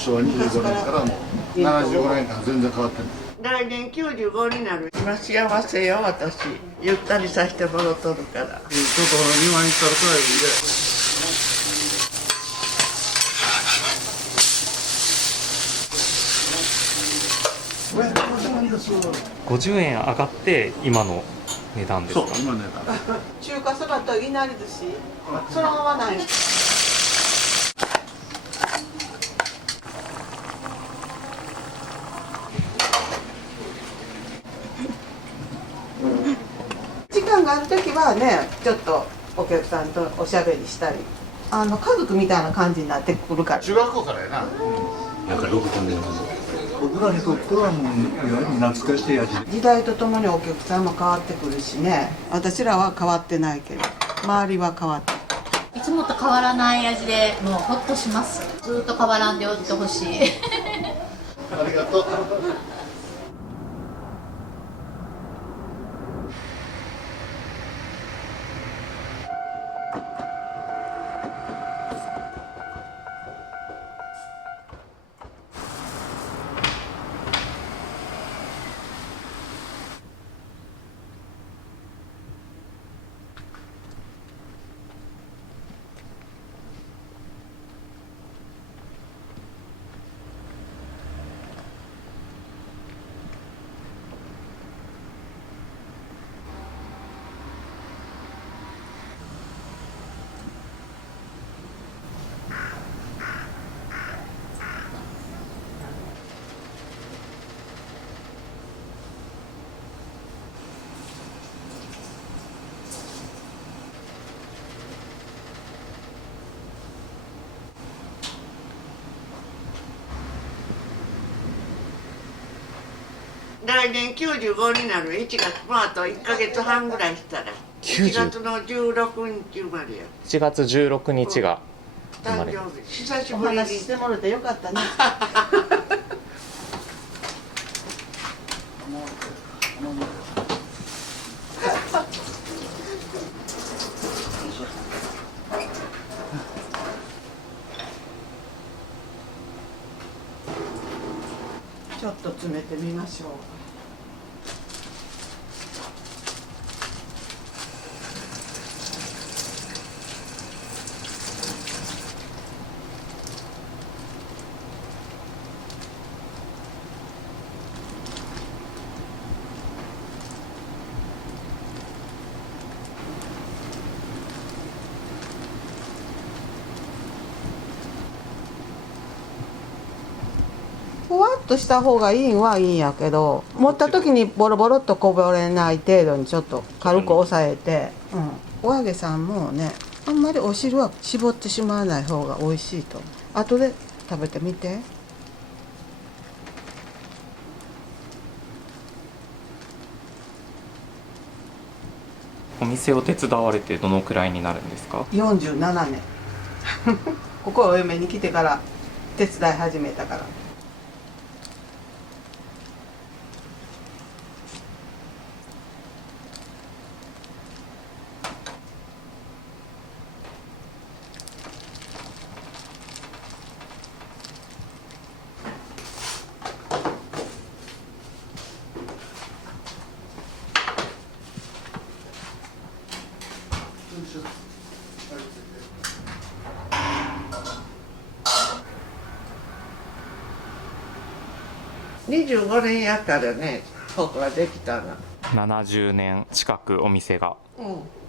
昭和25年からもう75年間全然変わってない。来年95になる。今幸せよ、私。ゆったりさせてもろとるから。ちょっと庭に行ったら帰るんで。50円上がって今の値段ですか？そう、今値段。中華そばといなり寿司、そのままない。時間があるときはね、ちょっとお客さんとおしゃべりしたり、家族みたいな感じになってくるから。中学校からやな。なんか6年僕らにとってはもういわゆる懐かしい味。時代とともにお客さんも変わってくるしね。私らは変わってないけど、周りは変わってる。いつもと変わらない味でもうほっとします。ずっと変わらんでおってほしい。ありがとう。来年95になる。1月、もうあと1ヶ月半ぐらいしたら。1月の16日生まれや。1月16日が生ま誕れ。生日。久しぶりに。お話ししてもらってよかったね。ちょっと詰めてみましょう。ふわっとした方がいいんはいいんやけど、持った時にボロボロっとこぼれない程度にちょっと軽く押さえて、お揚げさんもね、あんまりお汁は絞ってしまわない方が美味しいと思う。後で食べてみて。お店を手伝われてどのくらいになるんですか47年ここへお嫁に来てから手伝い始めたから。25年やからね、僕はできたな。70年近くお店が。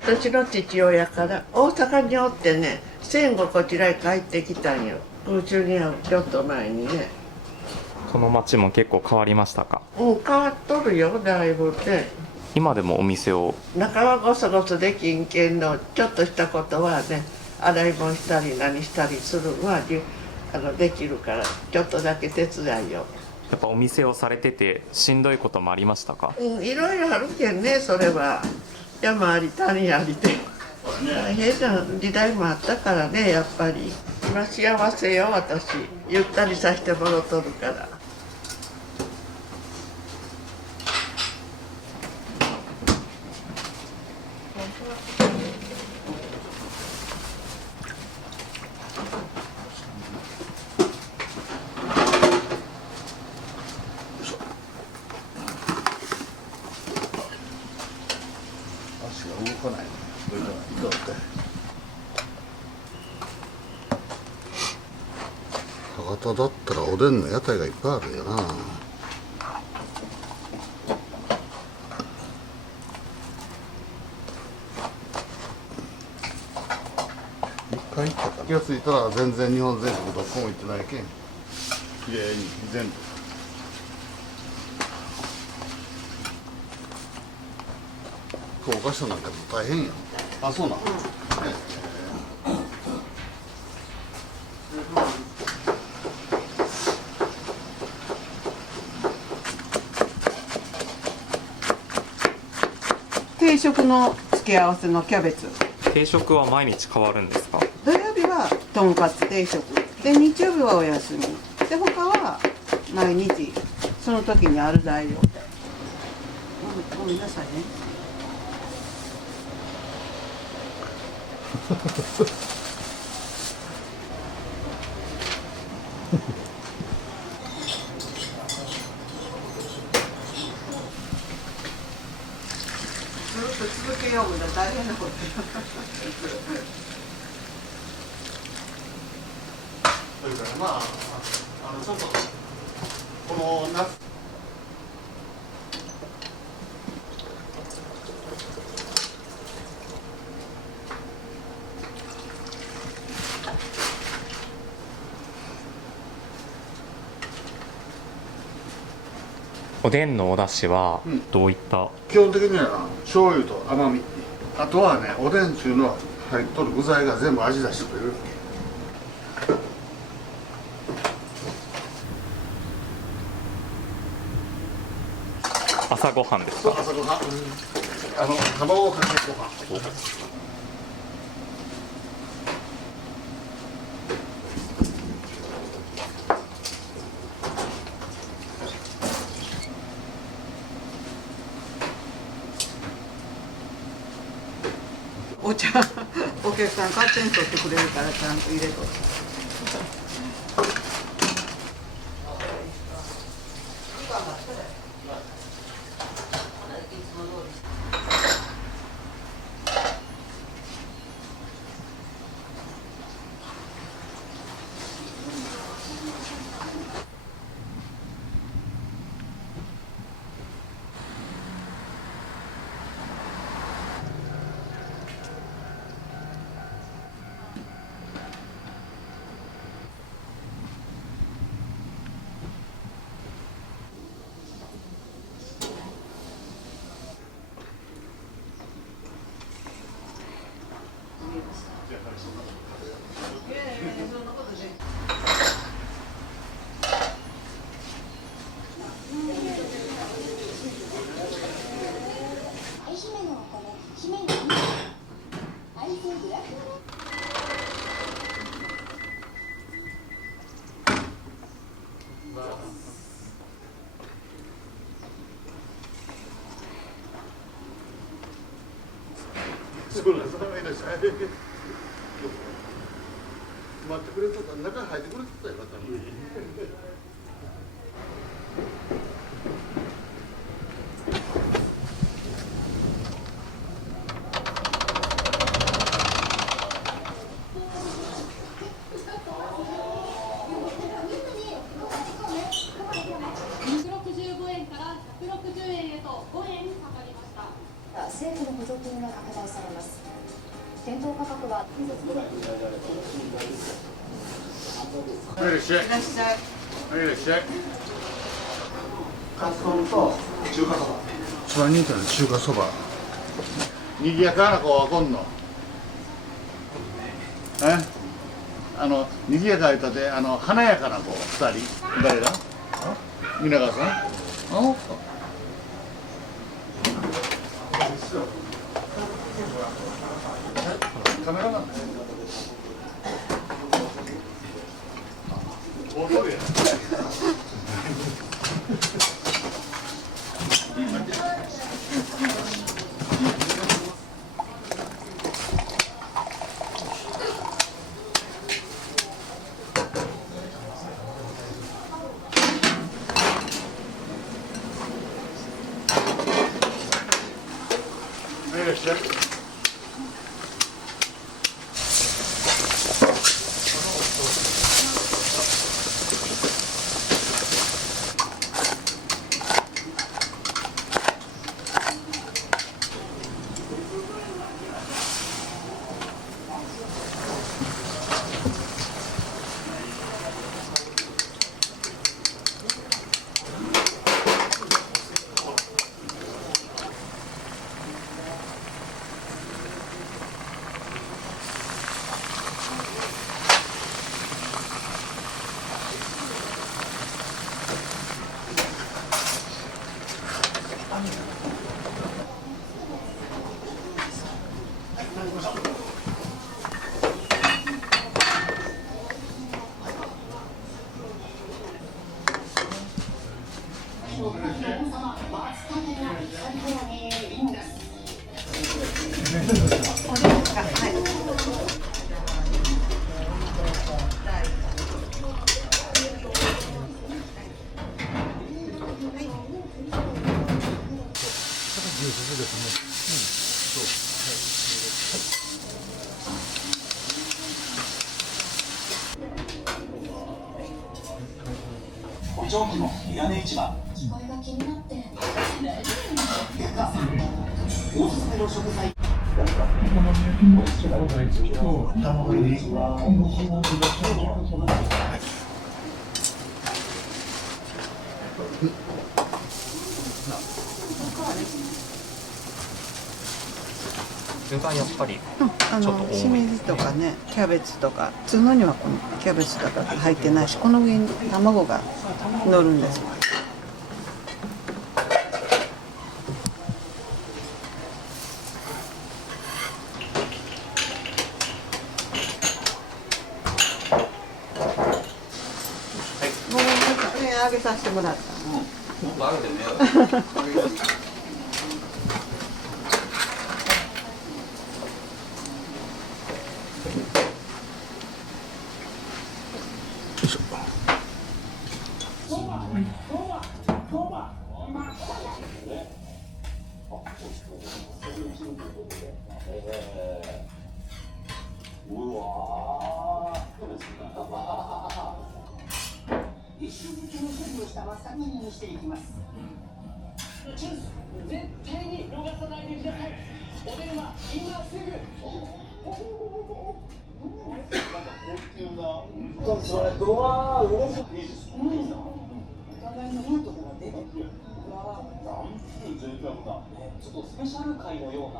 私の父親から大阪におってね、戦後こちらへ帰ってきたんよ。空中に会うちょっと前にね。この町も結構変わりましたか？変わっとるよ、だいぶね。今でもお店を。中はごそごそできんけんの、ちょっとしたことはね、洗い物したり何したりするのはできるから、ちょっとだけ手伝いよ。やっぱお店をされててしんどいこともありましたか？いろいろあるけんね、それは。山あり谷ありで。大変な時代もあったからね、やっぱり。今幸せよ、私。ゆったりさせてもろとるから。博多だったらおでんの屋台がいっぱいあるよな。一回行ったか気がついたら全然日本全国どこも行ってないけんきれいに全部福岡市なんか大変や。あ、そうなん、定食の付け合わせのキャベツ。定食は毎日変わるんですか？土曜日はとんかつ定食で、日曜日はお休みで、他は毎日その時にある材料で。ごめんなさいね。ずっと続けようが大変なこと。それからまあちょっとこの夏おでんのお出汁はどういった、基本的には醤油と甘み、あとはねおでんっていうのは入っとる具材が全部味出してくれる。朝ごはんですか？朝ごはん、卵かけご飯。お茶お客さん勝手に取ってくれるからちゃんと入れとく。そうなんです。いらっしゃい。待ってくれとった、中入ってくれとったよかったのに。165円から160円へと5円下がりました。政府の補助金が拡大されます。店頭価格はいらっしゃい。いらっしゃい。いらっしゃい。カツ丼と中華そば。一番人気の中華そば。にぎやかな子は来んの。にぎやかいたで、華やかな子2人。誰だ？皆川さん？カメラマン。おるやん。いらっしゃい。丁期の屋根市場。聞こえが気になって。おすすめの食材。卵入り。具がやっぱりしちょっと多めめじとかね、キャベツとか、普通のにはこのキャベツとか入ってないし、この上に卵が乗るんです。ごめんなさい、揚げさせてもらった。もっとあるでね。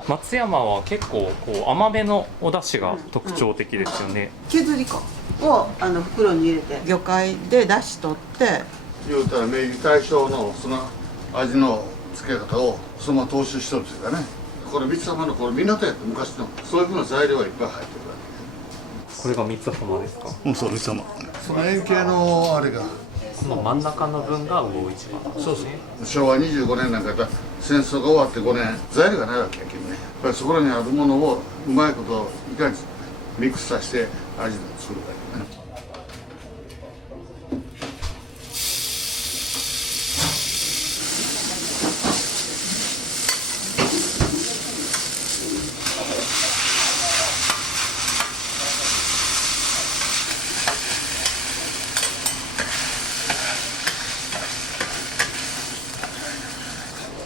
松山は結構こう甘めのお出汁が特徴的ですよね。削り粉を袋に入れて、魚介で出し取って、言うたら明治大正のその味の付け方をそのまま踏襲してるんですかね。これ三つ浜のこれ港やって昔のそういうふうな材料がいっぱい入ってるわこれが三つ浜ですか。け。そう三つ浜。その円形のあれがこの真ん中の分が魚市場なんですね。そうそう昭和25年なんかやったら戦争が終わって5年材料がないわけやけどね。やっぱりそこらにあるものをうまいこといかにミックスさせて味を作るかね。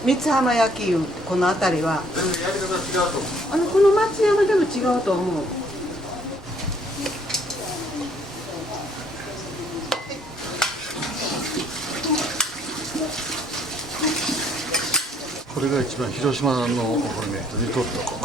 三つ浜焼きいうこの辺りは全然やり方違うと思う。この松山でも違うと思う。これが一番広島のこれねリトルトか。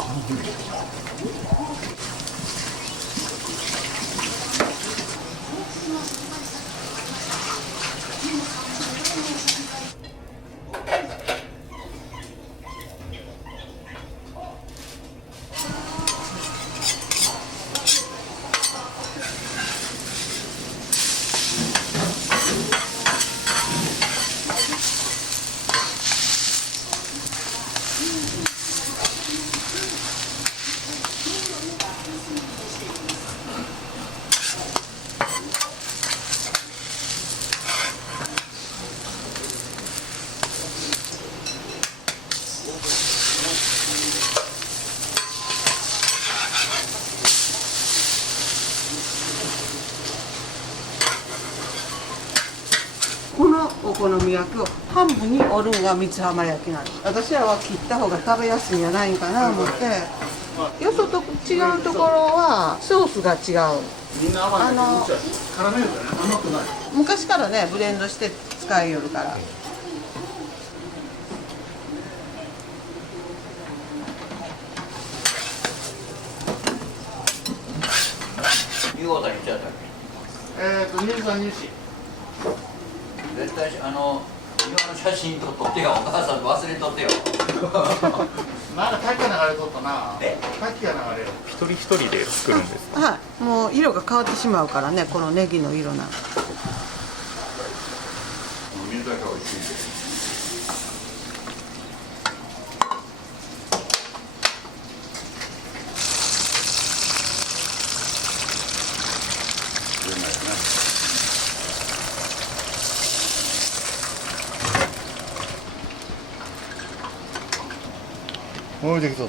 このお好み焼きを半分に折るのが三つ浜焼きなんです。私らは切った方が食べやすいんじゃないかなと思って。よそと違うところはソースが違う。みんな甘いね。カラメルだね。甘くない。昔からねブレンドして使いよるから。夕方に行っちゃったっ23日。け絶対庭の写真撮ってよ。お母さん忘れとってよ。なんか滝が流れとったな。え滝が流れる。一人一人で作るんですか。はい、もう色が変わってしまうからね、このネギの色なんか。水だけ美味しい。おいできたぞ。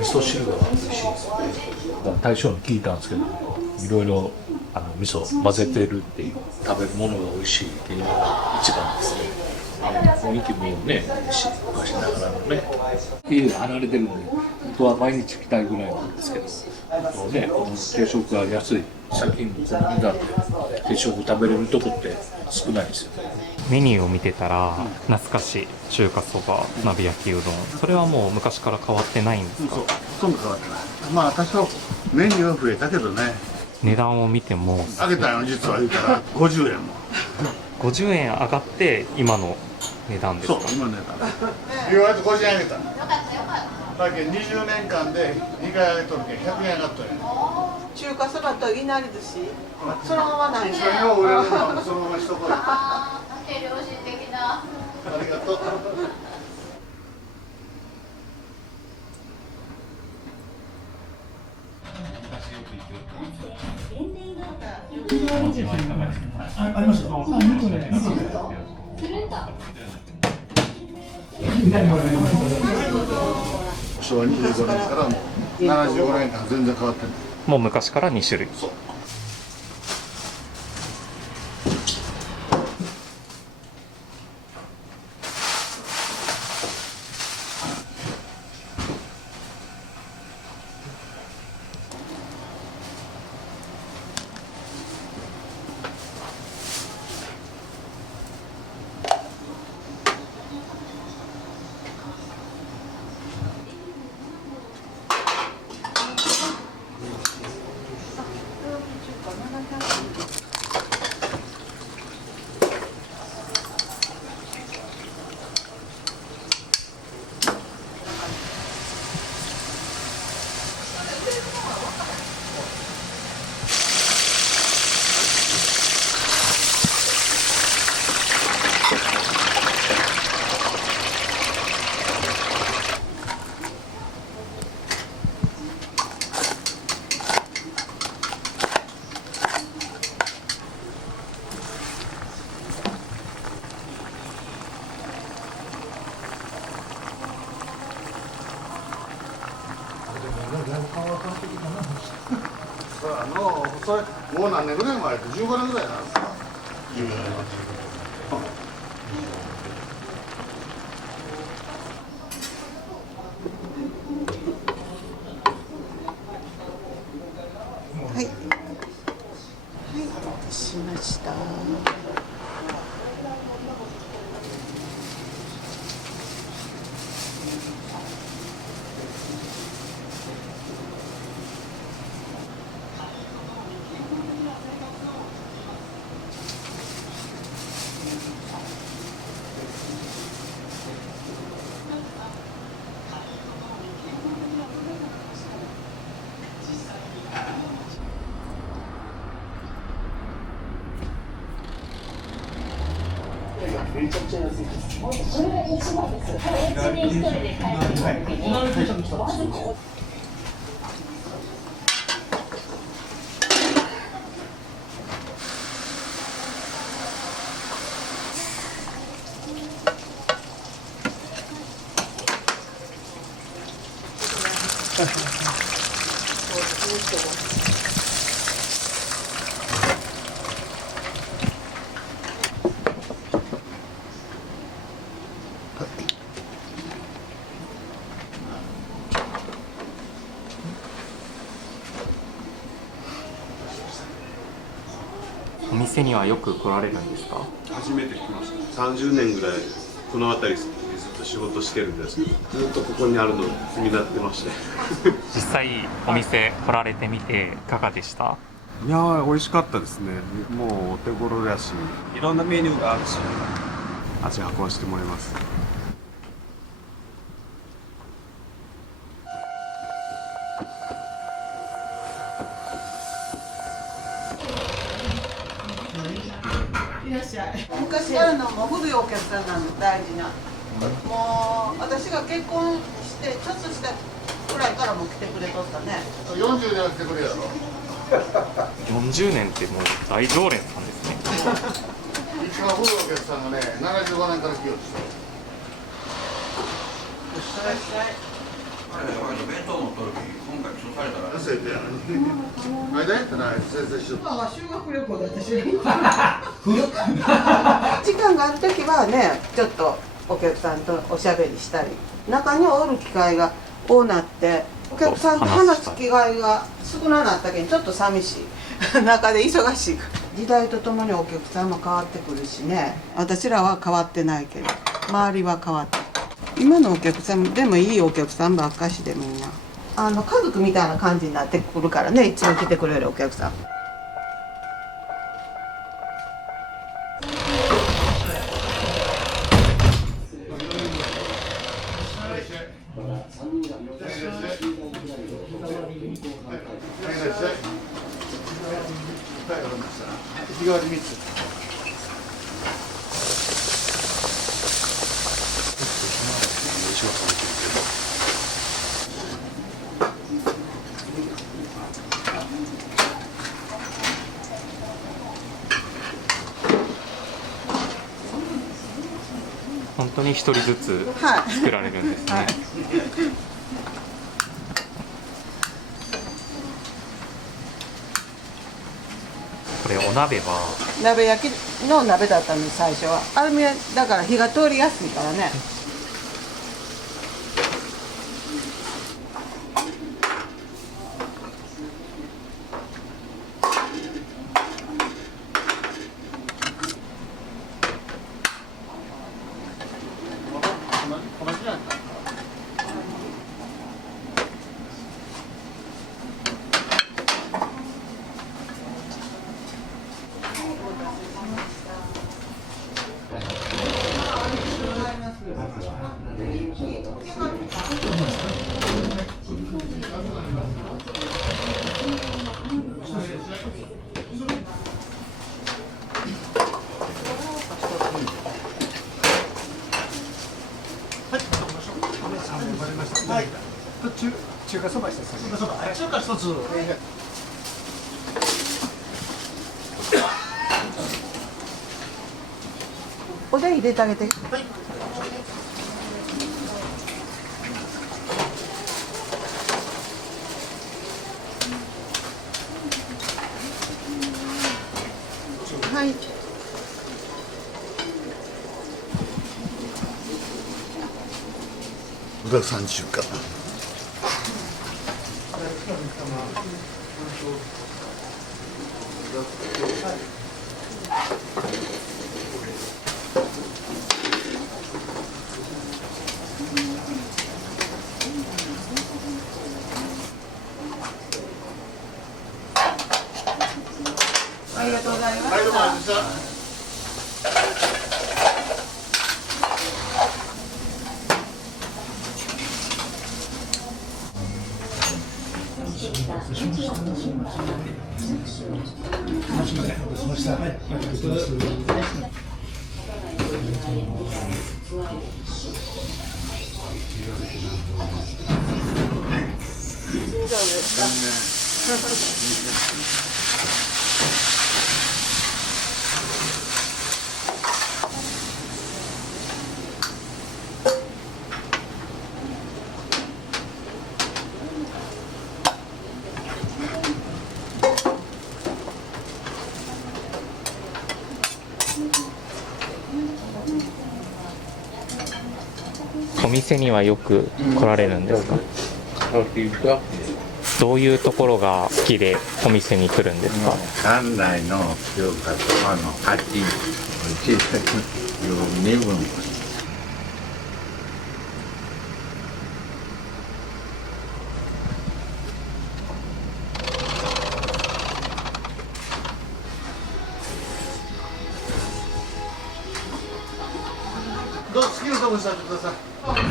味噌汁が美味しいですよね。大将に聞いたんですけど、いろいろ味噌混ぜてるっていう、食べるものが美味しいっていうのが一番ですね。雰囲気もね、昔ながらのね、家が離れてるんで、本当は毎日来たいぐらいなんですけど、ね、定食が安い、最近この値段で定食食べれるとこって少ないですよね。メニューを見てたら、懐かしい中華そば、鍋焼きうどん、それはもう昔から変わってないんですか？ほとんど変わってない。まあ多少メニューは増えたけどね。値段を見ても上げたよ実は言うたら50円も。50円上がって今の値段ですか？そう今の値段。言われて50円上げた。だけど20年間で2回上げとるけん100円上がっとるやん。中華そばといなり寿司、そのままないね。それを売れるのはそのまましとこうよ。ああ、手良心的な。ありがとう。昭和25年からもう75年間全然変わってない。もう昔から2種類。そう。それもう何年ぐらい前って15年ぐらいなんですか。15年前。はい。はい、お待たせしました。お店にはよく来られるんですか？初めて来ました。30年ぐらいこの辺りでずっと仕事してるんですけど、ずっとここにあるの気になってまして実際お店来られてみていかがでした？いやー美味しかったですね。もうお手頃だし、いろんなメニューがあるし、足運ばしてもらいます。昔からのもう古いお客さんなんで大事な。もう私が結婚してちょっとしたくらいからも来てくれとったね。40年は来てくれやろ。40年ってもう大常連さんですね。一番古いお客さんがね75年から来ようとしてる。弁当持っとるき今回そうされたら忘れてやる間やったら先生しよう修学旅行で私時間がある時はねちょっとお客さんとおしゃべりしたり中におる機会が多なってお客さんと話す機会が少ななったけんちょっと寂しい中で忙しいから時代とともにお客さんも変わってくるしね私らは変わってないけど周りは変わって今のお客さんでもいいお客さんばっかしでみんな家族みたいな感じになってくるからねいつも来てくれるお客さん。日替わり3つ。本当に一人ずつ作られるんですね。はいこれお鍋は鍋焼きの鍋だったんです最初はアルミはだから火が通りやすいからね中華そば一つ。中華一つ。おでん入れてあげて。はい。裏30か。ありがとうございまはい、どうもありがとうございまししたた。お店にはよく来られるんですか？どういうところが好きでお店に来るんですか？館内の評価と味、美味しさいう二分。どうぞ好きなとこ座ってください。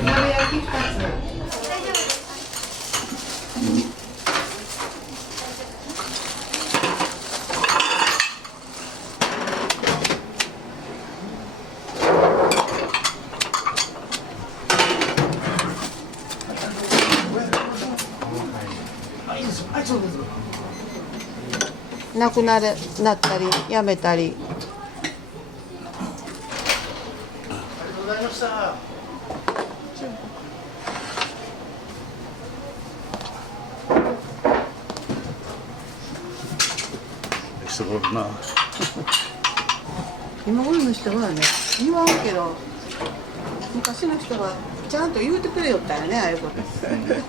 鍋焼き2つ。なくなったりやめたり。ありがとうございました。人がおるな。今頃の人はね言わんけど昔の人はちゃんと言うてくれよったよね、ああいうこと。素晴らしい。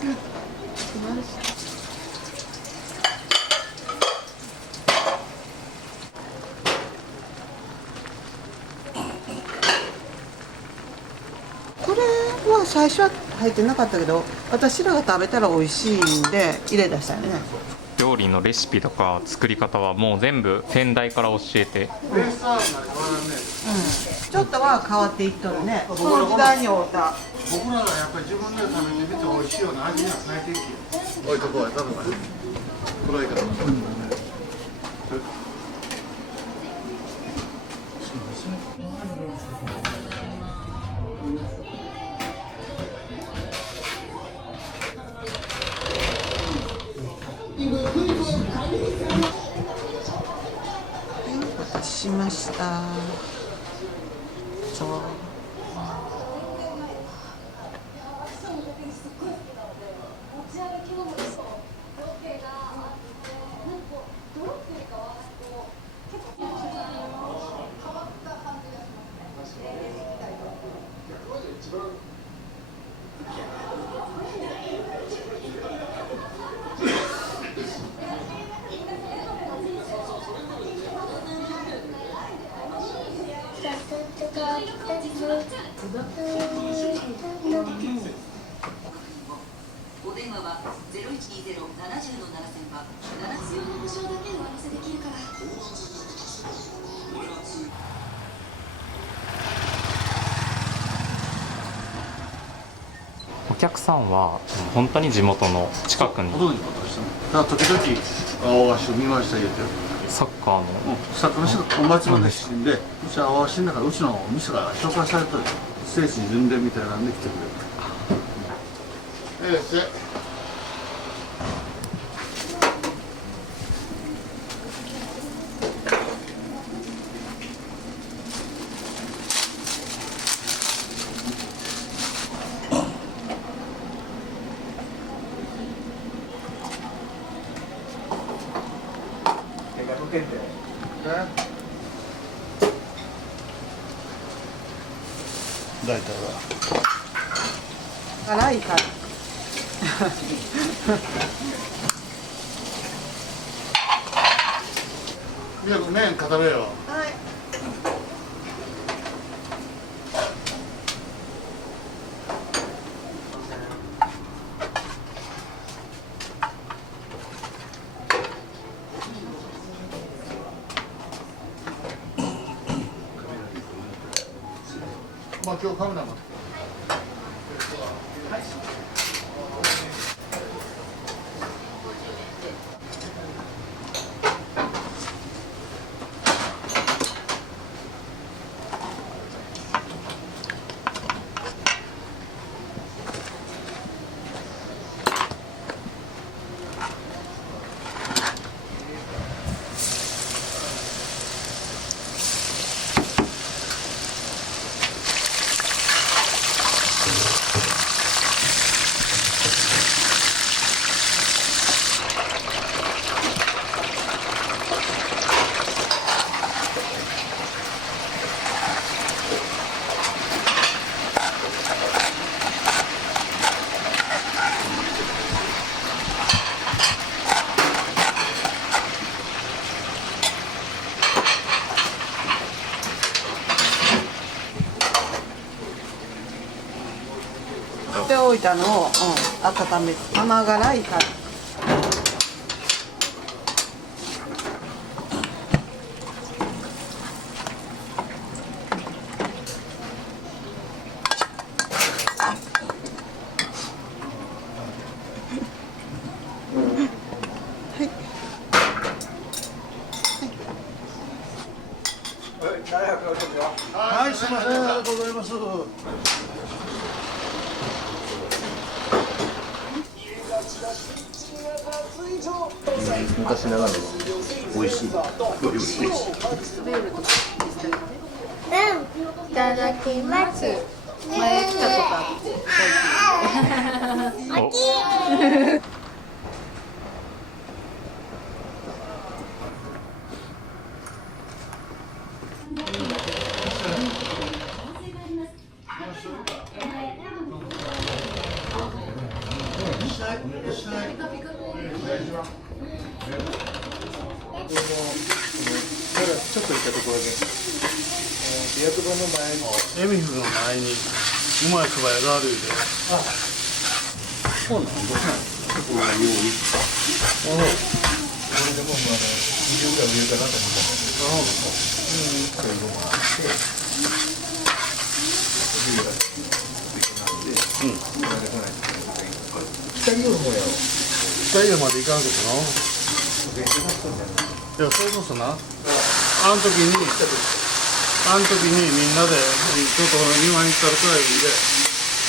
これは最初は入ってなかったけど、私らが食べたら美味しいんで入れ出したよね。料理のレシピとか作り方はもう全部先代から教えて、ちょっとは変わっていっとるね。その時代に合うた。僕らがやっぱり自分で食べてみて美味しいような味には変えていきよ。置いとこうやったのかね。黒いから。しました。そう。お電話は0120-70-7000番必要な保証だけお渡せできるから。お客さんは本当に地元の近くに。ほとんどのことしても。だから時々青足見ました言うてる。サッカーの。サッカーの人がお町まで死んで、うちは青足だからうちのお店が紹介されてる。聖地巡礼みたいなんで来てくれる。大体は辛いからみやくん麺固めよ。はい。まあ今日カメラも。っておいたのを、温めて甘辛いから。はい、すみません、ありがとうございます。昔ながらの美味しい料理です。いただきます。前来たことあってちょっと行ったところで、役場の前のエミフの前にうまいそば屋があるんで。あ、そうなんですね。そこが用意。これでも20ぐらい上かなと思ったんだけど。そういうのもあって。北夜もやろ。北夜まで行かんけどな。いや、それこそな、あの時にみんなでちょっと庭に行ったらくらいで、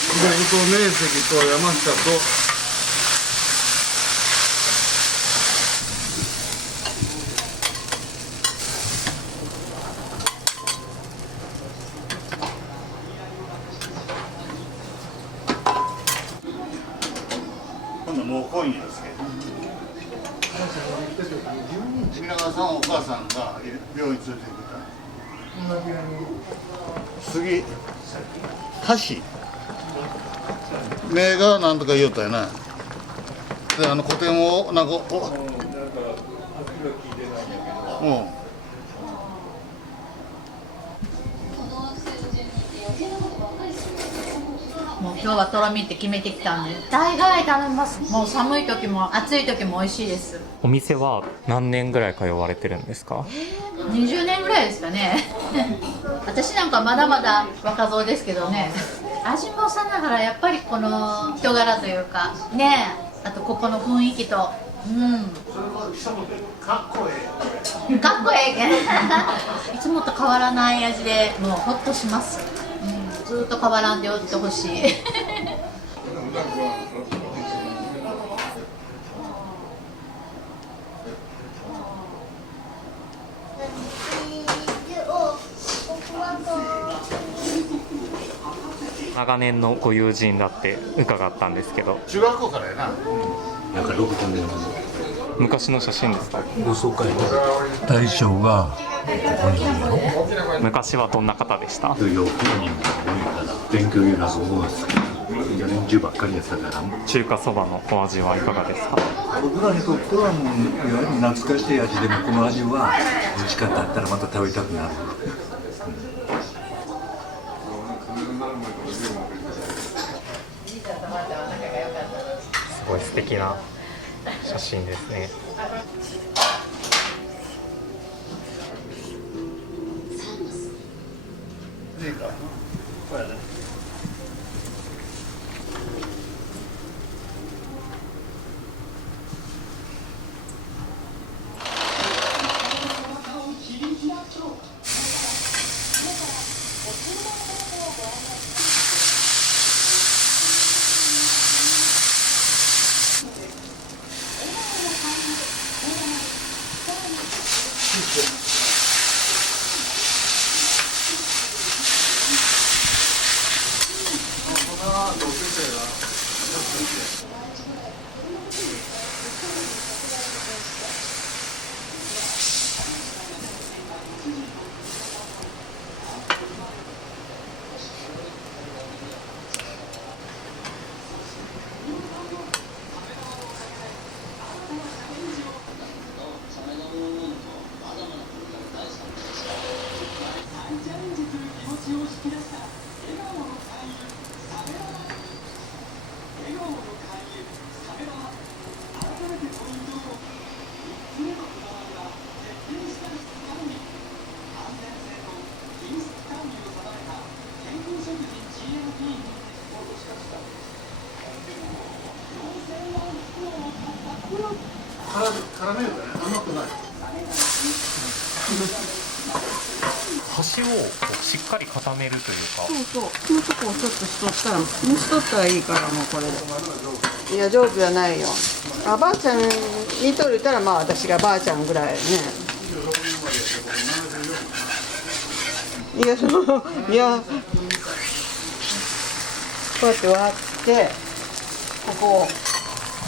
僕と明石と山下と、今度もう今夜ですけど。皆川さんはお母さんが病院連れて行った次橋目がなんとか言おったよなで古典をなんかもう今日はとろみって決めてきたんで大概頼みます。もう寒い時も暑い時も美味しいです。お店は何年ぐらい通われてるんですか20年ぐらいですかね私なんかまだまだ若造ですけどね、味もさながらやっぱりこの人柄というかね、あとここの雰囲気とかっこええけんいつもと変わらない味でもうホッとします、ずっと変わらんでおってほしい長年のご友人だって伺ったんですけど。中学校からやな。なんか6年昔の写真ですか。同窓会の大将がここにいるやろ。昔はどんな方でした。よく人が多いから勉強になると思うんですけど、年中ばっかりやったから。中華そばのお味はいかがですか。僕らにとってはもういわゆる懐かしい味でもこの味は美味しかったったらまた食べたくなる。すごい素敵な写真ですね。いいか。これね。カラメルだね、甘くない。端をしっかり固めるというか。そうそう、このとこをちょっとしとったら、蒸しとったらいいからもうこれで。いや上手じゃないよ。あばあちゃんにとるたらまあ私がばあちゃんぐらいね。いやいやこうやって割ってここを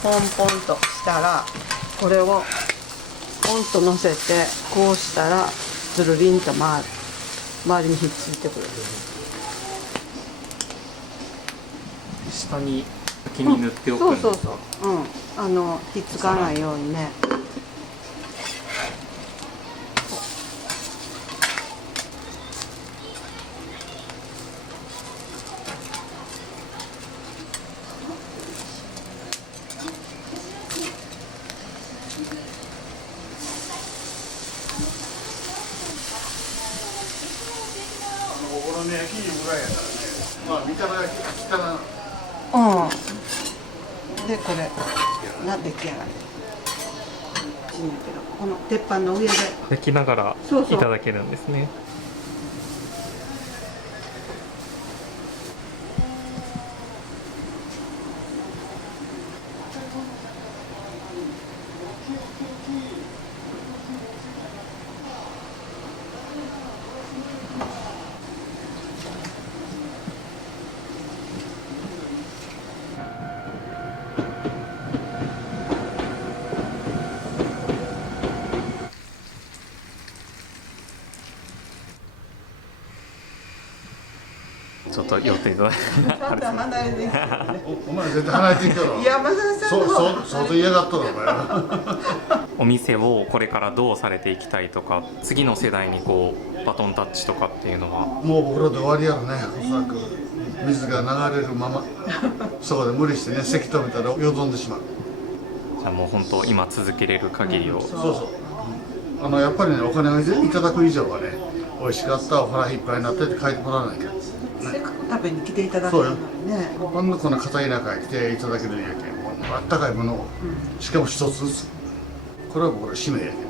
ポンポンとしたらこれをポンと乗せてこうしたらずるりんと周りにひっついてくる。下に先に塗っておくんですか？そうそうそう。ひっつかないようにね。お好み焼きぐらいやからね。まあ見た目は汚い。でこれが出来上がり。この鉄板の上で焼きながらそうそういただけるんですね。ちょっと寄っていただいて。離れていくお前絶対離れていくやろ。山田さんの相当嫌がっとるお前。お店をこれからどうされていきたいとか、次の世代にこうバトンタッチとかっていうのは。もう僕らで終わりやろね。おそらく水が流れるままそこで無理してね、せき止めたらよどんでしまう。じゃあもう本当今続けれる限りを。そうそう。やっぱりね、お金をいただく以上はね、美味しかった、お腹いっぱいになってって書いてもらわないけど。せっかく食べに来ていただけるのにね。こんな片田舎に来ていただけるんやけん、もうあったかいものを、しかも一つずつ。これは僕ら使命やけんね。